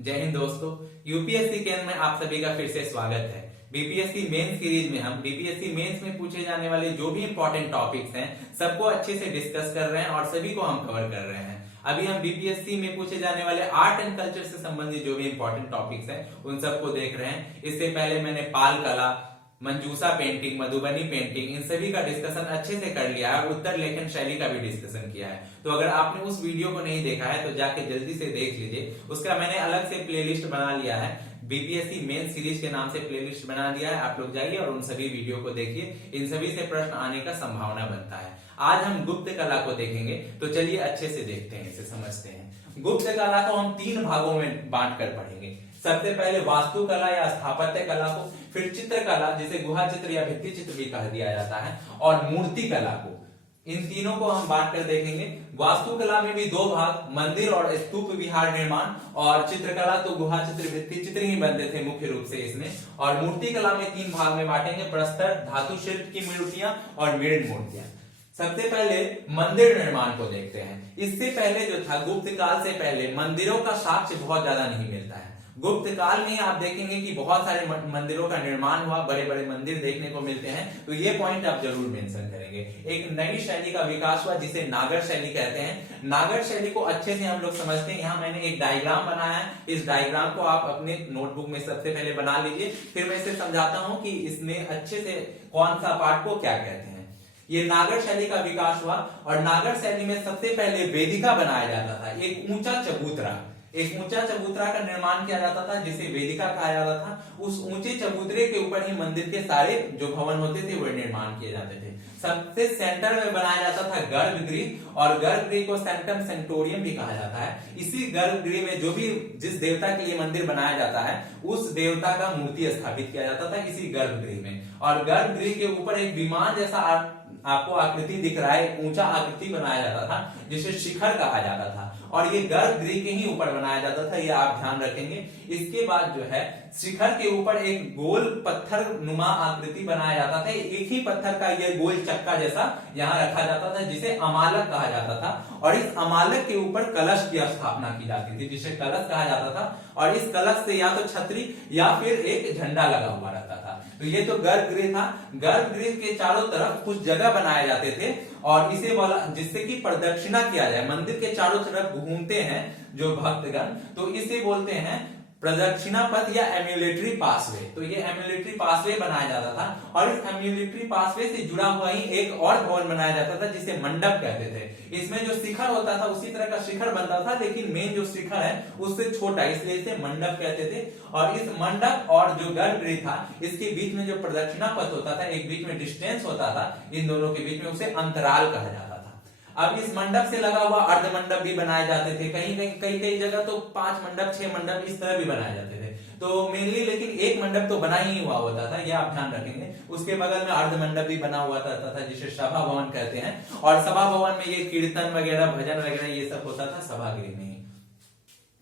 जय हिंद दोस्तों। यूपीएससी केंद्र में आप सभी का फिर से स्वागत है। बीपीएससी मेंस सीरीज में हम बीपीएससी मेंस में पूछे जाने वाले जो भी इंपॉर्टेंट टॉपिक्स हैं सबको अच्छे से डिस्कस कर रहे हैं और सभी को हम कवर कर रहे हैं। अभी हम बीपीएससी में पूछे जाने वाले आर्ट एंड कल्चर से संबंधित जो भी इंपॉर्टेंट टॉपिक्स हैं उन सबको देख रहे हैं। इससे पहले मैंने पाल कला, मंजूसा पेंटिंग, मधुबनी पेंटिंग, इन सभी का डिस्कशन अच्छे से कर लिया है और उत्तर लेखन शैली का भी डिस्कशन किया है। तो अगर आपने उस वीडियो को नहीं देखा है तो जाके जल्दी से देख लीजिए। उसका मैंने अलग से प्लेलिस्ट बना लिया है, बीपीएससी मेन सीरीज के नाम से प्लेलिस्ट बना दिया है। आप लोग जाइए और उन सभी वीडियो को देखिए, इन सभी से प्रश्न आने का संभावना बनता है। आज हम गुप्त कला को देखेंगे, तो चलिए अच्छे से देखते हैं, इसे समझते हैं। गुप्त कला को हम 3 भागों में बांट कर पढ़ेंगे। सबसे पहले वास्तुकला या स्थापत्य कला को, फिर चित्रकला जिसे गुहा चित्र या भित्ति चित्र भी कह दिया जाता है, और मूर्ति कला को। इन तीनों को हम बांट कर देखेंगे। वास्तुकला में भी 2 भाग, मंदिर और स्तूप विहार निर्माण, और चित्रकला तो गुहा चित्र भित्ति चित्र ही बनते थे मुख्य रूप से इसमें। और मूर्ति कला में 3 भाग में बांटेंगे, प्रस्तर, धातु शिल्प की मूर्तियां और मृण मूर्तियां। सबसे पहले मंदिर निर्माण को देखते हैं। इससे पहले जो था, गुप्त काल से पहले मंदिरों का साक्ष्य बहुत ज्यादा नहीं मिलता है। गुप्त काल में आप देखेंगे कि बहुत सारे मंदिरों का निर्माण हुआ, बड़े बड़े मंदिर देखने को मिलते हैं। तो ये पॉइंट आप जरूर मेंशन करेंगे। एक नई शैली का विकास हुआ जिसे नागर शैली कहते हैं। नागर शैली को अच्छे से हम लोग समझते हैं। यहाँ मैंने एक डायग्राम बनाया है, इस डायग्राम को आप अपने नोटबुक में सबसे पहले बना लीजिए, फिर मैं इसे समझाता हूँ कि इसमें अच्छे से कौन सा पार्ट को क्या कहते हैं। ये नागर शैली का विकास हुआ और नागर शैली में सबसे पहले वेदिका बनाया जाता था। एक ऊंचा चबूतरा का निर्माण किया जाता था जिसे वेदिका कहा जाता था। उस ऊंचे चबूतरे के ऊपर ही मंदिर के सारे जो भवन होते थे वह निर्माण किए जाते थे। सबसे सेंटर में बनाया जाता था गर्भगृह, और गर्भगृह को सेंटम सेंटोरियम भी कहा जाता है। इसी गर्भगृह में जो भी जिस देवता के लिए मंदिर बनाया जाता है उस देवता का मूर्ति स्थापित किया जाता था इसी गर्भगृह में। और गर्भगृह के ऊपर एक विमान जैसा आपको आकृति दिख रहा है, ऊंचा आकृति बनाया जाता था जिसे शिखर कहा जाता था, और ये गर्भगृह के ही ऊपर बनाया जाता था, ये आप ध्यान रखेंगे। इसके बाद जो है, शिखर के ऊपर एक गोल पत्थर नुमा आकृति बनाया जाता था। एक ही पत्थर का ये गोल चक्का जैसा यहाँ रखा जाता था जिसे अमालक कहा जाता था, और इस अमालक के ऊपर कलश की स्थापना की जाती थी जिसे कलश कहा जाता था। और इस कलश से या तो छतरी या फिर एक झंडा लगा हुआ रहता था। तो ये तो गर्भगृह था। गर्भगृह के चारों तरफ कुछ जगह बनाए जाते थे और इसे बोला, जिससे कि प्रदक्षिणा किया जाए, मंदिर के चारों तरफ घूमते हैं जो भक्तगण, तो इसे बोलते हैं प्रदक्षिणा पथ या एम्युलेटरी पासवे। तो ये एम्युलेटरी पासवे बनाया जाता था, और इस एम्युलेटरी पासवे से जुड़ा हुआ ही एक और भवन बनाया जाता था जिसे मंडप कहते थे। इसमें जो शिखर होता था उसी तरह का शिखर बनता था, लेकिन मेन जो शिखर है उससे छोटा, इसलिए इसे मंडप कहते थे। और इस मंडप और जो गर्भगृह था इसके बीच में जो प्रदक्षिणा पथ होता था, एक बीच में डिस्टेंस होता था इन दोनों के बीच में, उसे अंतराल कहा जाता था। अब इस मंडप से लगा हुआ अर्ध मंडप भी बनाए जाते थे। कई जगह तो 5 मंडप 6 मंडप इस तरह भी बनाए जाते थे। तो मेनली लेकिन एक मंडप तो बना ही हुआ होता था, ये आप ध्यान रखेंगे। उसके बगल में अर्ध मंडप भी बना हुआ था जिसे सभा भवन कहते हैं, और सभा भवन में ये कीर्तन वगैरह, भजन वगैरह ये सब होता था सभागृह में ही।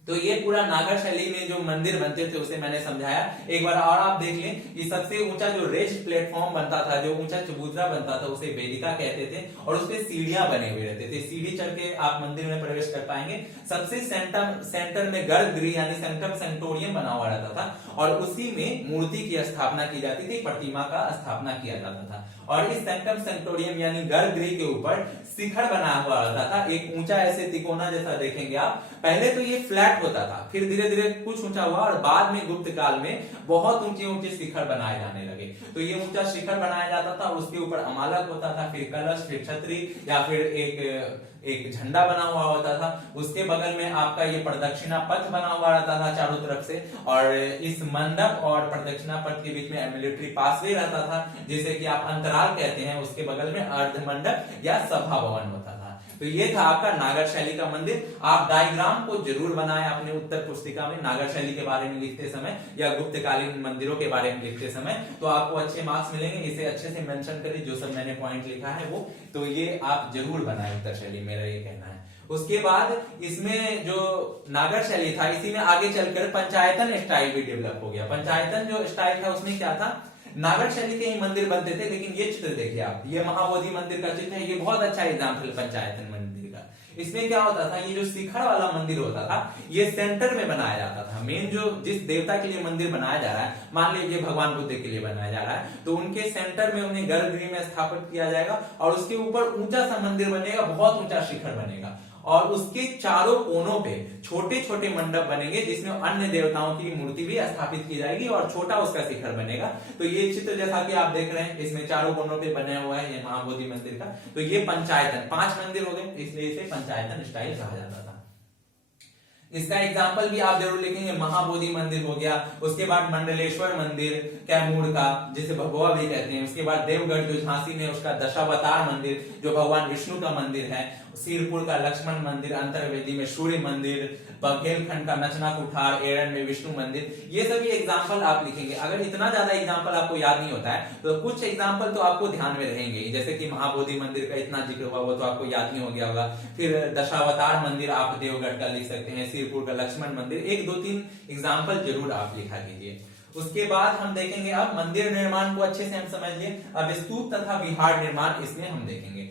तो ये पूरा नागर शैली में जो मंदिर बनते थे उसे मैंने समझाया। एक बार और आप देख लें कि सबसे ऊंचा जो रेस्ट प्लेटफॉर्म बनता था, जो ऊंचा चबूतरा बनता था, उसे वेदिका कहते थे, और उसपे सीढ़ियां बने हुए रहते थे। सीढ़ी चढ़ के आप मंदिर में प्रवेश कर पाएंगे। सबसे सेंटर में गर्भगृह यानी सेंटम सेंटोरियम बना हुआ रहता था, और उसी में मूर्ति की स्थापना की जाती थी, प्रतिमा का स्थापना किया जाता था। और इस सेंटम सेंटोरियम यानी गर्भगृह के ऊपर शिखर बना हुआ रहता था, एक ऊंचा ऐसे तिकोना जैसा देखेंगे आप। पहले तो ये फ्लैट होता था, फिर धीरे धीरे कुछ ऊंचा हुआ, और बाद में गुप्त काल में बहुत ऊंचे ऊंचे शिखर बनाए जाने लगे। तो ये ऊंचा शिखर बनाया जाता था, उसके ऊपर अमालक होता था, फिर कलश, फिर छतरी, या फिर एक झंडा बना हुआ होता था। उसके बगल में आपका ये प्रदक्षिणा पथ बना हुआ रहता था चारों तरफ से, और इस मंडप और प्रदक्षिणा पथ के बीच में एम्युलेटरी पासवे रहता था जिसे कि आप अंतराल कहते हैं। उसके बगल में अर्ध मंडप या सभा भवन होता था। तो ये था आपका नागर शैली का मंदिर। आप डायग्राम को जरूर बनाएं अपने उत्तर पुस्तिका में, नागर शैली के बारे में लिखते समय या गुप्तकालीन मंदिरों के बारे में लिखते समय, तो आपको अच्छे मार्क्स मिलेंगे। इसे अच्छे से मेंशन करिए, जो सब मैंने पॉइंट लिखा है वो, तो ये आप जरूर बनाएं उत्तर शैली, मेरा ये कहना है। उसके बाद इसमें जो नागर शैली था, इसी में आगे चलकर पंचायतन स्टाइल भी डेवलप हो गया। पंचायतन जो स्टाइल था उसमें क्या था, नागर शैली के ही मंदिर बनते थे, लेकिन ये चित्र देखिए आप, ये महाबोधि मंदिर का चित्र है। ये बहुत अच्छा एग्जाम्पल पंचायतन मंदिर का। इसमें क्या होता था, ये जो शिखर वाला मंदिर होता था ये सेंटर में बनाया जाता था। मेन जो जिस देवता के लिए मंदिर बनाया जा रहा है, मान लीजिए भगवान बुद्ध के लिए बनाया जा रहा है, तो उनके सेंटर में उन्हें गर्भगृह में स्थापित किया जाएगा और उसके ऊपर ऊंचा सा मंदिर बनेगा, बहुत ऊंचा शिखर बनेगा और उसके चारों कोनों पे छोटे छोटे मंडप बनेंगे जिसमें अन्य देवताओं की मूर्ति भी स्थापित की जाएगी और छोटा उसका शिखर बनेगा। तो ये चित्र जैसा कि आप देख रहे हैं इसमें चारों कोनों पे बना हुआ है ये महाबोधि मंदिर का। तो ये पंचायतन 5 मंदिर हो गए, इसलिए इसे पंचायतन स्टाइल कहा जाता था। इसका एग्जाम्पल भी आप जरूर लिखेंगे, महाबोधि मंदिर हो गया, उसके बाद मंडलेश्वर मंदिर कैमूर का जिसे भगवा भी कहते हैं, उसके बाद देवगढ़ जो झांसी में उसका दशावतार मंदिर जो भगवान विष्णु का मंदिर है, सिरपुर का लक्ष्मण मंदिर, अंतरवेदी में सूर्य मंदिर, बघेलखंड का नचना कुठार, एरन में विष्णु मंदिर, ये सभी एग्जाम्पल आप लिखेंगे। अगर इतना ज्यादा एग्जाम्पल आपको याद नहीं होता है तो कुछ एग्जाम्पल तो आपको ध्यान में रहेंगे, जैसे कि महाबोधि मंदिर का इतना जिक्र हुआ वो तो आपको याद नहीं हो गया होगा। फिर दशावतार मंदिर आप देवगढ़ का लिख सकते हैं, सिरपुर का लक्ष्मण मंदिर, 1 2 3 एग्जाम्पल जरूर आप लिखा कीजिए। उसके बाद हम देखेंगे अब मंदिर निर्माण को अच्छे से हम समझ लिए, अब स्तूप तथा विहार निर्माण इसमें हम देखेंगे।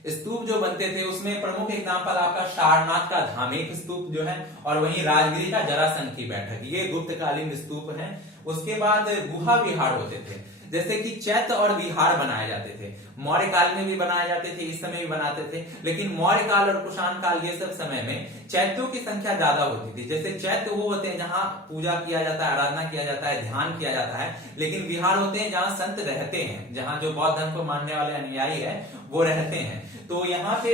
स्तूप जो बनते थे उसमें प्रमुख एग्जाम्पल आपका सारनाथ का धामेक स्तूप जो है और वहीं राजगिरी का जरासंध की बैठक, ये गुप्तकालीन स्तूप है। उसके बाद गुहा विहार होते थे, जैसे कि चैत्य और विहार बनाए जाते थे, मौर्य काल में भी बनाए जाते थे, इस समय भी बनाते थे, लेकिन मौर्य काल और कुषाण काल ये सब समय में चैत्यों की संख्या ज्यादा होती थी। जैसे चैत्य वो होते हैं जहां पूजा किया जाता है, आराधना किया जाता है, ध्यान किया जाता है, लेकिन विहार होते हैं जहां संत रहते हैं, जहां जो बौद्ध धर्म को मानने वाले अनुयायी है वो रहते हैं। तो यहाँ पे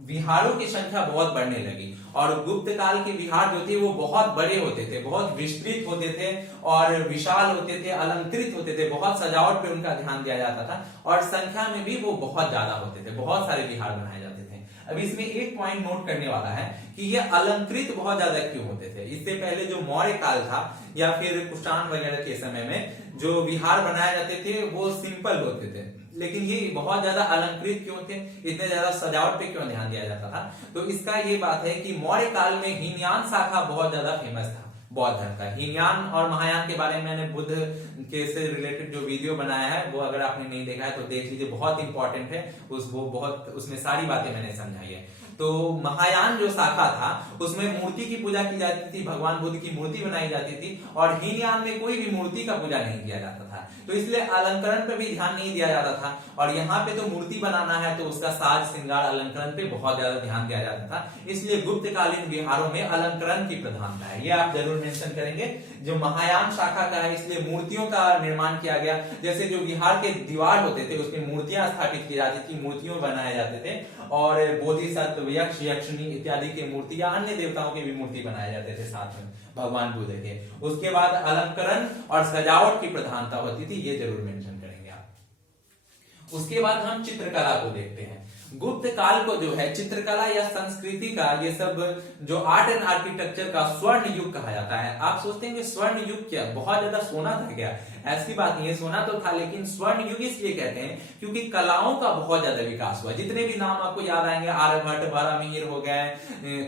विहारों की संख्या बहुत बढ़ने लगी और गुप्त काल के विहार जो थे वो बहुत बड़े होते थे, बहुत विस्तृत होते थे और विशाल होते थे, अलंकृत होते थे, बहुत सजावट पे उनका ध्यान दिया जाता था और संख्या में भी वो बहुत ज्यादा होते थे, बहुत सारे विहार बनाए जाते थे। अब इसमें एक पॉइंट नोट करने वाला है कि ये अलंकृत बहुत ज्यादा क्यों होते थे। इससे पहले जो मौर्य काल था या फिर कुषाण वगैरह के समय में जो विहार बनाए जाते थे वो सिंपल होते थे, लेकिन ये बहुत ज्यादा अलंकृत क्यों थे, इतने ज्यादा सजावट पे क्यों ध्यान दिया जाता था। तो इसका ये बात है कि मौर्य काल में हीनयान शाखा बहुत ज्यादा फेमस था बौद्ध धर्म का। हीनयान और महायान के बारे में मैंने बुद्ध के से रिलेटेड जो वीडियो बनाया है वो अगर आपने नहीं देखा है तो देख लीजिए, बहुत इंपॉर्टेंट है, उसमें सारी बातें मैंने समझाई है। तो महायान जो शाखा था उसमें मूर्ति की पूजा की जाती थी, भगवान बुद्ध की मूर्ति बनाई जाती थी और हीनयान में कोई भी मूर्ति का पूजा नहीं किया जाता था, तो इसलिए अलंकरण पे भी ध्यान नहीं दिया जाता था। और यहाँ पे तो मूर्ति बनाना है तो उसका साज श्रृंगार अलंकरण पे बहुत ज्यादा ध्यान दिया जाता था, इसलिए गुप्तकालीन विहारों में अलंकरण की प्रधानता है, ये आप जरूर मेंशन करेंगे। जो महायान शाखा का है इसलिए मूर्तियों का निर्माण किया गया, जैसे जो विहार के दीवार होते थे उसमें मूर्तियां स्थापित की जाती थी, मूर्तियों बनाए जाते थे और बोधिसत्व, यक्ष, यक्षिणी इत्यादि की मूर्ति या अन्य देवताओं की भी मूर्ति बनाए जाते थे साथ में भगवान बुद्ध के। उसके बाद अलंकरण और सजावट की प्रधानता होती थी, ये जरूर मेंशन करेंगे आप। उसके बाद हम चित्रकला को देखते हैं। गुप्त काल को जो है चित्रकला या संस्कृति का ये सब जो आर्ट एंड आर्किटेक्चर का स्वर्ण युग कहा जाता है। आप सोचते हैं कि स्वर्ण युग क्या, बहुत ज्यादा सोना था क्या? ऐसी बात नहीं है, सोना तो था, लेकिन स्वर्ण युग इसलिए कहते हैं क्योंकि कलाओं का बहुत ज्यादा विकास हुआ। जितने भी नाम आपको याद आएंगे, आर्यभट्ट, बारामीर हो गए,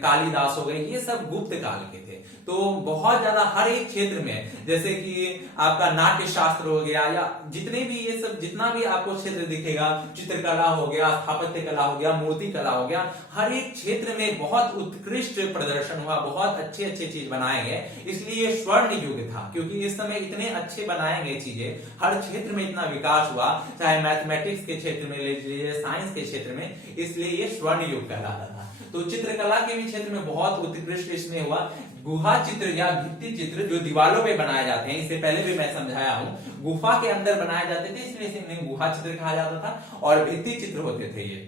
कालिदास हो गए, ये सब गुप्त काल के थे। तो बहुत ज्यादा हर एक क्षेत्र में, जैसे कि आपका नाट्य शास्त्र हो गया या जितने भी ये सब जितना भी आपको क्षेत्र दिखेगा, चित्रकला हो गया, स्थापत्य कला हो गया, मूर्ति कला हो गया, हर एक क्षेत्र में बहुत उत्कृष्ट प्रदर्शन हुआ, बहुत अच्छे अच्छे चीज बनाए गए, इसलिए ये स्वर्ण युग था। क्योंकि इस समय इतने अच्छे बनाए गए चीजें, हर क्षेत्र में इतना विकास हुआ, चाहे मैथमेटिक्स के क्षेत्र में ले लीजिए, साइंस के क्षेत्र में, इसलिए ये स्वर्ण युग कहलाता था। तो चित्रकला के भी क्षेत्र में बहुत उत्कृष्ट इसमें हुआ। गुहा चित्र या भित्ति चित्र जो दीवारों पे बनाए जाते हैं, इससे पहले भी मैं समझाया हूं, गुफा के अंदर बनाए जाते थे, इसलिए इन्हें गुहा चित्र कहा जाता था। और भित्ति चित्र होते थे ये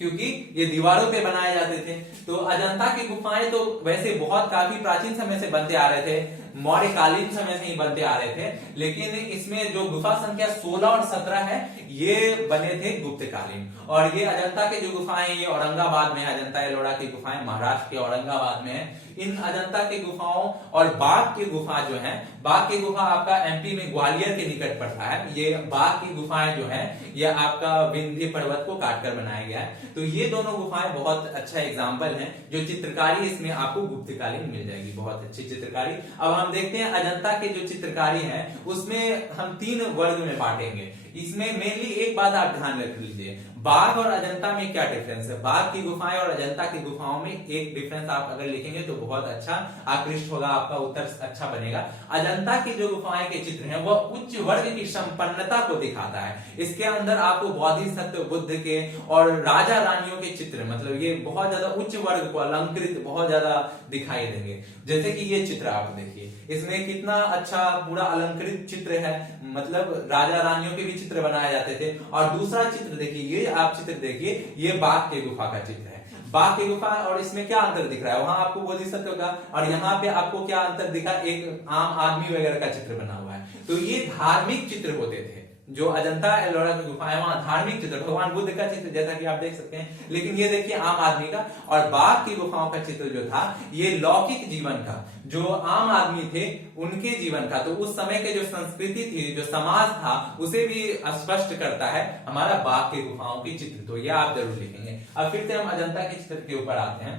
क्योंकि ये दीवारों पे बनाए जाते थे। तो अजंता की गुफाएं तो वैसे बहुत काफी प्राचीन समय से बनते आ रहे थे, मौर्यकालीन समय से ही बनते आ रहे थे, लेकिन इसमें जो गुफा संख्या 16 और 17 है ये बने थे गुप्तकालीन। और ये अजंता के जो गुफाएं ये औरंगाबाद में, अजंता एलोरा की गुफाएं महाराष्ट्र के औरंगाबाद में है। इन अजंता की गुफाओं और बाघ की गुफा जो है, बाघ की गुफा आपका एमपी में ग्वालियर के निकट पड़ता है। ये बाघ की गुफाएं जो है ये आपका विंध्य पर्वत को काटकर बनाया गया है। तो ये दोनों गुफाएं बहुत अच्छा एग्जाम्पल है। जो चित्रकारी इसमें आपको गुप्तकालीन मिल जाएगी, बहुत अच्छी चित्रकारी। अब हम देखते हैं अजंता के जो चित्रकारी है उसमें हम 3 वर्ग में बांटेंगे। इसमें मेनली एक बात आप ध्यान रख लीजिए, बाघ और अजंता में क्या डिफरेंस है? बाघ की गुफाएं और अजंता की गुफाओं में एक डिफरेंस आप अगर लिखेंगे तो बहुत अच्छा आकृष्ट होगा, आपका उत्तर अच्छा बनेगा। अजंता की जो गुफाएं के चित्र हैं वह उच्च वर्ग की संपन्नता को दिखाता है। इसके अंदर आपको बोधिसत्व बुद्ध के और राजा रानियों के चित्र, मतलब ये बहुत ज्यादा उच्च वर्ग को अलंकृत बहुत ज्यादा दिखाई देंगे। जैसे कि ये चित्र आप देखिए, इसमें कितना अच्छा पूरा अलंकृत चित्र है, मतलब राजा रानियों के भी चित्र बनाए जाते थे। और दूसरा चित्र देखिए, ये आप चित्र देखिए, ये बाघ के गुफा का चित्र है। बाघ की गुफा और इसमें क्या अंतर दिख रहा है? वहां आपको बोधिसत्व का, और यहाँ पे आपको क्या अंतर दिखा? एक आम आदमी वगैरह का चित्र बना हुआ है। तो ये धार्मिक चित्र होते थे। जो अजंता एलोरा की गुफा है वहां धार्मिक चित्र, भगवान बुद्ध का चित्र जैसा कि आप देख सकते हैं, लेकिन ये देखिए आम आदमी का। और बाघ की गुफाओं का चित्र जो था ये लौकिक जीवन का, जो आम आदमी थे उनके जीवन का। तो उस समय के जो संस्कृति थी, जो समाज था, उसे भी स्पष्ट करता है हमारा बाघ की गुफाओं की चित्र। तो ये आप जरूर लिखेंगे। अब फिर से हम अजंता के चित्र के ऊपर आते हैं।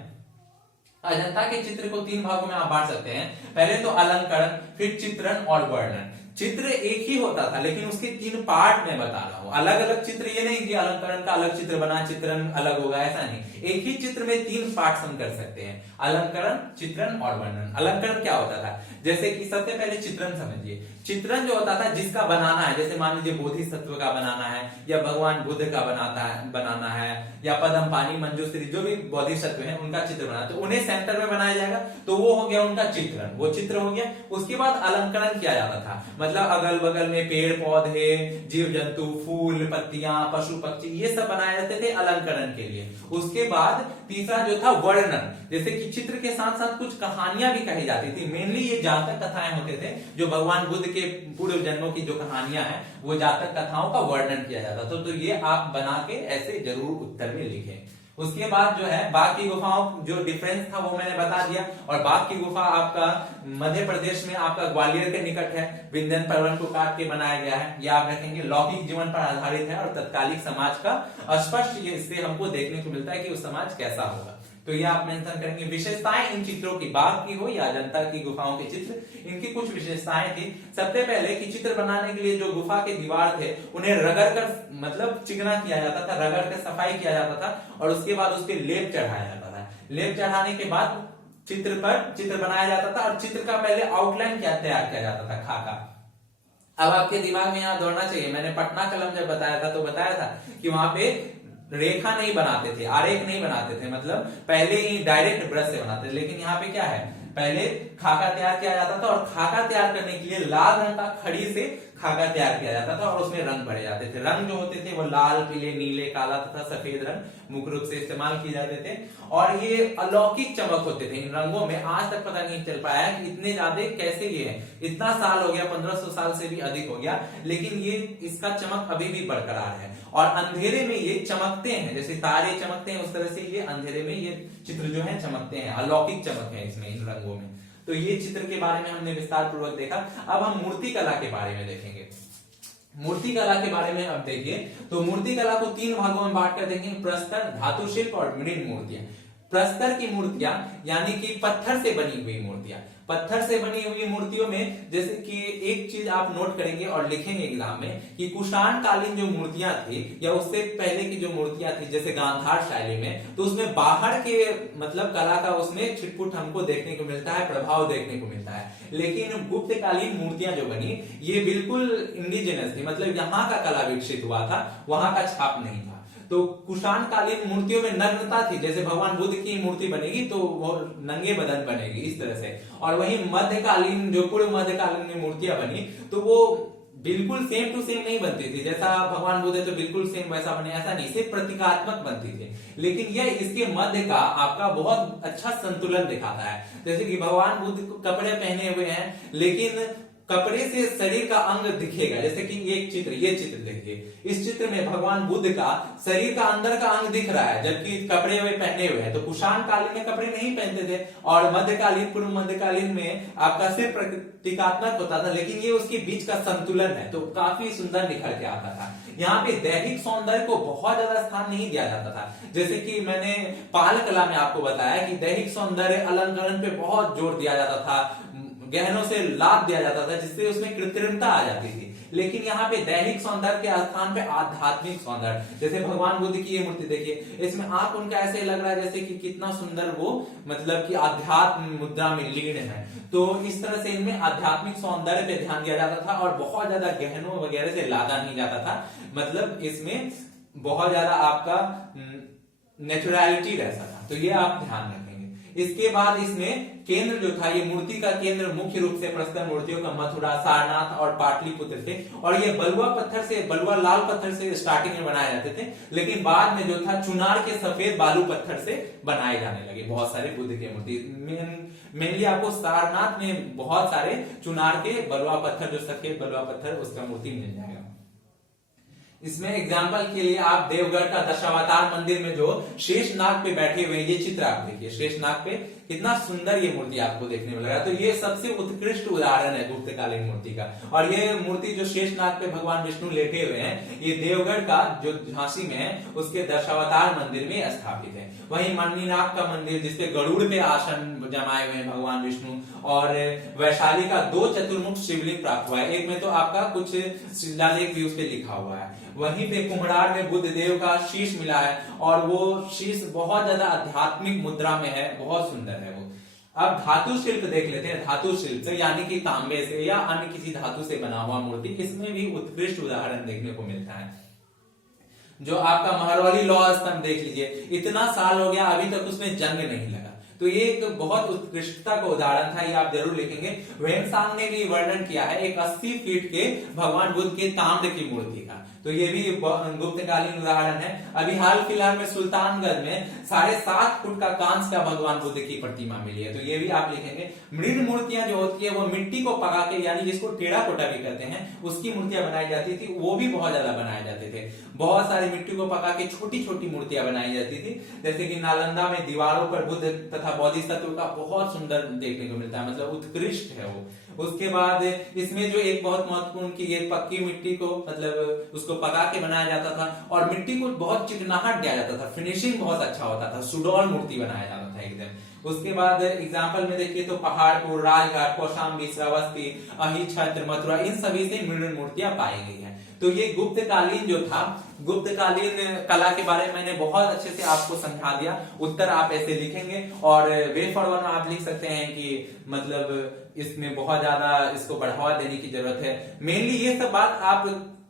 अजंता के चित्र को 3 भागों में आप बांट सकते हैं। पहले तो अलंकरण, फिर चित्रण और वर्णन। चित्र एक ही होता था लेकिन उसके 3 पार्ट में बता रहा हूं, अलग अलग चित्र। ये नहीं कि अलंकरण का अलग चित्र बना, चित्रण अलग होगा, ऐसा नहीं। एक ही चित्र में 3 पार्ट हम कर सकते हैं, अलंकरण, चित्रण और वर्णन। अलंकरण क्या होता था? जैसे कि सबसे पहले चित्रण समझिए। चित्रण जो होता था जिसका बनाना है, जैसे मान लीजिए बोधिसत्व का बनाना है, या भगवान बुद्ध का बनाना है, या पद्मपाणि, मंजूश्री, जो भी बोधिसत्व है उनका चित्र बनाना, तो उन्हें सेंटर में बनाया जाएगा। तो वो हो गया उनका चित्रण, वो चित्र हो गया। उसके बाद अलंकरण किया जाता था, मतलब अगल बगल में पेड़ पौधे, जीव जंतु, फूल पत्तियां, पशु पक्षी, ये सब बनाए जाते थे अलंकरण के लिए। उसके बाद तीसरा जो था वर्णन, जैसे कि चित्र के साथ साथ कुछ कहानियां भी कही जाती थी। मेनली ये जातक कथाएं होते थे, जो भगवान बुद्ध के पूर्व जन्मों की जो कहानियां हैं वो जातक कथाओं का वर्णन किया जाता था। तो ये आप बना के ऐसे जरूर उत्तर में लिखें। उसके बाद जो है बाघ की गुफाओं, जो डिफरेंस था वो मैंने बता दिया। और बाघ की गुफा आपका मध्य प्रदेश में, आपका ग्वालियर के निकट है। विंध्यन पर्वत को काट के बनाया गया है, ये आप रखेंगे। लौकिक जीवन पर आधारित है और तत्कालिक समाज का स्पष्ट इससे हमको देखने को मिलता है कि उस समाज कैसा होगा। तो ये आप मेंशन करेंगे। विशेषताएं इन चित्रों की, बाघ की हो या अजंता की गुफाओं के चित्र, इनकी कुछ विशेषताएं थी। सबसे पहले कि चित्र बनाने के लिए जो गुफा के दीवार थे उन्हें रगड़ कर, मतलब चिकना किया जाता था, रगड़ कर सफाई किया जाता था। और उसके बाद उस पर लेप चढ़ाया जाता था। लेप चढ़ाने के बाद चित्र पर चित्र बनाया जाता था। और चित्र का पहले आउटलाइन क्या तैयार किया जाता था, खाका। अब आपके दिमाग में यहाँ दौड़ना चाहिए, मैंने पटना कलम जब बताया था तो बताया था कि वहां पे रेखा नहीं बनाते थे, आरेख नहीं बनाते थे, मतलब पहले ही डायरेक्ट ब्रश से बनाते थे। लेकिन यहाँ पे क्या है, पहले खाका तैयार किया जाता था। और खाका तैयार करने के लिए लाल रंग का खड़ी से खाका तैयार किया जाता था और उसमें रंग भरे जाते थे। रंग जो होते थे वो लाल, पीले, नीले, काला तथा सफेद रंग मुख्य रूप से इस्तेमाल किए जाते थे। और ये अलौकिक चमक होते थे इन रंगों में। आज तक पता नहीं चल पाया कि इतने ज्यादा कैसे ये है। इतना साल हो गया, 1500 साल से भी अधिक हो गया, लेकिन ये इसका चमक अभी भी बरकरार है। और अंधेरे में ये चमकते हैं, जैसे तारे चमकते हैं उस तरह से ये अंधेरे में ये चित्र जो है चमकते हैं। अलौकिक चमक है इसमें, इन रंगों में। तो ये चित्र के बारे में हमने विस्तार पूर्वक देखा। अब हम मूर्ति कला के बारे में देखेंगे। मूर्ति कला के बारे में अब देखिए, तो मूर्ति कला को 3 भागों में बांट कर देखेंगे, प्रस्तर, धातु शिल्प और मृण मूर्तियां। प्रस्तर की मूर्तियां यानी कि पत्थर से बनी हुई मूर्तियां। पत्थर से बनी हुई मूर्तियों में जैसे कि एक चीज आप नोट करेंगे और लिखेंगे एग्जाम में कि कुषाण कालीन जो मूर्तियां थी या उससे पहले की जो मूर्तियां थी जैसे गांधार शैली में, तो उसमें बाहर के मतलब कला का उसमें छिटपुट हमको देखने को मिलता है, प्रभाव देखने को मिलता है। लेकिन गुप्त कालीन मूर्तियां जो बनी ये बिल्कुल इंडिजिनस थी, मतलब यहाँ का कला विकसित हुआ था, वहां का छाप नहीं था। तो कुषाण कालीन मूर्तियों में नग्नता थी, जैसे भगवान बुद्ध की मूर्ति बनेगी तो वो नंगे बदन बनेगी इस तरह से। और वही मध्यकालीन जो पूर्व मध्यकालीन में मूर्तियां बनी तो वो बिल्कुल सेम टू सेम नहीं बनती थी, जैसा भगवान बुद्ध तो बिल्कुल सेम वैसा बने ऐसा नहीं, सिर्फ प्रतीकात्मक बनती थी। लेकिन यह इसके मध्य का आपका बहुत अच्छा संतुलन दिखाता है। जैसे कि भगवान बुद्ध कपड़े पहने हुए हैं लेकिन कपड़े से शरीर का अंग दिखेगा। जैसे कि एक चित्र, ये चित्र देखिए, इस चित्र में भगवान बुद्ध का शरीर का अंदर का अंग दिख रहा है जबकि कपड़े वे पहने हुए हैं। तो कुषाण कालीन में कपड़े नहीं पहनते थे और मध्यकालीन पूर्व मध्यकालीन में आपका सिर्फ प्रतीकात्मक होता था, लेकिन ये उसके बीच का संतुलन है तो काफी सुंदर निखर के आता था। यहाँ पे दैहिक सौंदर्य को बहुत ज्यादा स्थान नहीं दिया जाता था। जैसे कि मैंने पाल कला में आपको बताया कि दैहिक सौंदर्य अलंकरण पे बहुत जोर दिया जाता था, गहनों से लाभ दिया जाता था जिससे उसमें कृत्रिमता आ जाती थी। लेकिन यहाँ पे दैहिक सौंदर्य के स्थान पे आध्यात्मिक सौंदर्य, जैसे भगवान बुद्ध की ये मूर्ति देखिए, इसमें आंख उनका ऐसे लग रहा है जैसे कि कितना सुंदर वो मतलब कि आध्यात्म मुद्रा में लीन है। तो इस तरह से इनमें आध्यात्मिक सौंदर्य पे ध्यान दिया जाता था और बहुत ज्यादा गहनों वगैरह से लादा नहीं जाता था, मतलब इसमें बहुत ज्यादा आपका नेचुरलिटी रहता था। तो ये आप ध्यान रखेंगे। इसके बाद इसमें केंद्र जो था, ये मूर्ति का केंद्र मुख्य रूप से प्रस्तुत मूर्तियों का मथुरा, सारनाथ और पाटलिपुत्र थे, और ये बलुआ पत्थर से, बलुआ लाल पत्थर से स्टार्टिंग में बनाए जाते थे, लेकिन बाद में जो था चुनार के सफेद बालू पत्थर से बनाए जाने लगे बहुत सारे बुद्ध के मूर्ति। मेनली आपको सारनाथ में बहुत सारे चुनार के बलुआ पत्थर, जो सफेद बलुआ पत्थर, उसका मूर्ति मिल जाएगा। इसमें एग्जाम्पल के लिए आप देवगढ़ का दशावतार मंदिर में जो शेषनाग पे बैठे हुए ये चित्र आप देखिए, शेषनाग पे कितना सुंदर ये मूर्ति आपको देखने में लगा। तो ये सबसे उत्कृष्ट उदाहरण है गुप्तकालीन मूर्ति का। और ये मूर्ति जो शेषनाग पे भगवान विष्णु लेटे हुए हैं, ये देवगढ़ का जो झांसी में है उसके दशावतार मंदिर में स्थापित है। वहीं मणिनाग का मंदिर जिसपे गरुड़ पे आसन जमाए हुए हैं भगवान विष्णु, और वैशाली का 2 चतुर्मुख शिवलिंग प्राप्त हुआ है। एक में तो आपका कुछ शिलालेख भी उस पे लिखा हुआ है। वहीं पे कुम्हरार में बुद्ध देव का शीश मिला है, और वो शीश बहुत ज्यादा आध्यात्मिक मुद्रा में है, बहुत सुंदर है वो। अब धातु शिल्प देख लेते हैं। धातु शिल्प से यानी कि तांबे से या अन्य किसी धातु से बना हुआ मूर्ति, इसमें भी उत्कृष्ट उदाहरण देखने को मिलता है। जो आपका महरौली लौह स्तंभ देख लीजिए, इतना साल हो गया अभी तक उसमें जंग नहीं लगा, तो ये एक बहुत उत्कृष्टता का उदाहरण था, ये आप जरूर लिखेंगे। वेनसांग ने भी वर्णन किया है एक 80 फीट के भगवान बुद्ध के ताम्र की मूर्ति का, तो ये भी गुप्तकालीन उदाहरण है। अभी हाल फिलहाल में सुल्तानगंज में 7.5 फुट का कांस्य का भगवान बुद्ध की प्रतिमा मिली है, तो ये भी आप लिखेंगे। मृद मूर्तियां जो होती है वो मिट्टी को पका के, यानी जिसको टेढ़ा कोटा भी कहते हैं, उसकी मूर्तियां बनाई जाती थी, वो भी बहुत ज्यादा बनाए जाते थे। बहुत सारी मिट्टी को पका के छोटी छोटी मूर्तियां बनाई जाती थी, जैसे कि नालंदा में दीवारों पर बुद्ध तथा बोधिसत्व का बहुत सुंदर देखने को मिलता है, मतलब उत्कृष्ट है वो। उसके बाद इसमें जो एक बहुत महत्वपूर्ण की ये पक्की मिट्टी को, मतलब उसको पका के बनाया जाता था, और मिट्टी को बहुत चिकनाहट दिया जाता था, फिनिशिंग बहुत अच्छा होता था, सुडौल मूर्ति बनाया जाता था एकदम। उसके बाद एग्जाम्पल में देखिए तो पहाड़पुर, राजघाट, कौशाम्बी, श्रावस्ती, अहि, छत्र, मथुरा, इन सभी से मृद मूर्तियां पाई गई है। तो ये गुप्तकालीन जो था, गुप्तकालीन कला के बारे में मैंने बहुत अच्छे से आपको समझा दिया। उत्तर आप ऐसे लिखेंगे, और वे फॉर वन आप लिख सकते हैं कि मतलब इसमें बहुत ज्यादा इसको बढ़ावा देने की जरूरत है। मेनली ये सब बात आप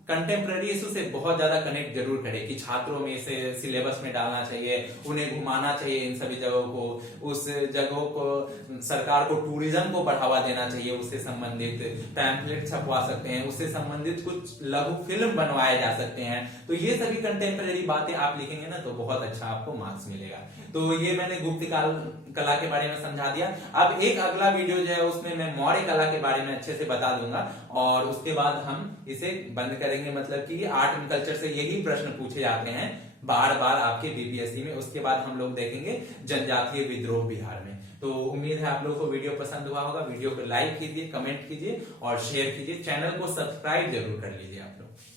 कंटेम्प्रेरी इशू से बहुत ज्यादा कनेक्ट जरूर करें कि छात्रों में इसे सिलेबस में डालना चाहिए, उन्हें घुमाना चाहिए इन सभी जगहों को, उस जगहों को, सरकार को टूरिज्म को बढ़ावा देना चाहिए, उससे संबंधित पैम्फलेट छपवा सकते हैं, उससे संबंधित कुछ लघु फिल्म बनवाए जा सकते हैं। तो ये सभी कंटेम्प्रेरी बातें आप लिखेंगे ना तो बहुत अच्छा आपको मार्क्स मिलेगा। तो ये मैंने गुप्त कला के बारे में समझा दिया। अब एक अगला वीडियो जो है उसमें मैं मौर्य कला के बारे में अच्छे से बता दूंगा, और उसके बाद हम इसे बंद करेंगे। मतलब कि आर्ट एंड कल्चर से यही प्रश्न पूछे जाते हैं बार बार आपके बीपीएससी में। उसके बाद हम लोग देखेंगे जनजातीय विद्रोह बिहार में। तो उम्मीद है आप लोगों को वीडियो पसंद हुआ होगा। वीडियो को लाइक कीजिए, कमेंट कीजिए और शेयर कीजिए। चैनल को सब्सक्राइब जरूर कर लीजिए आप लोग।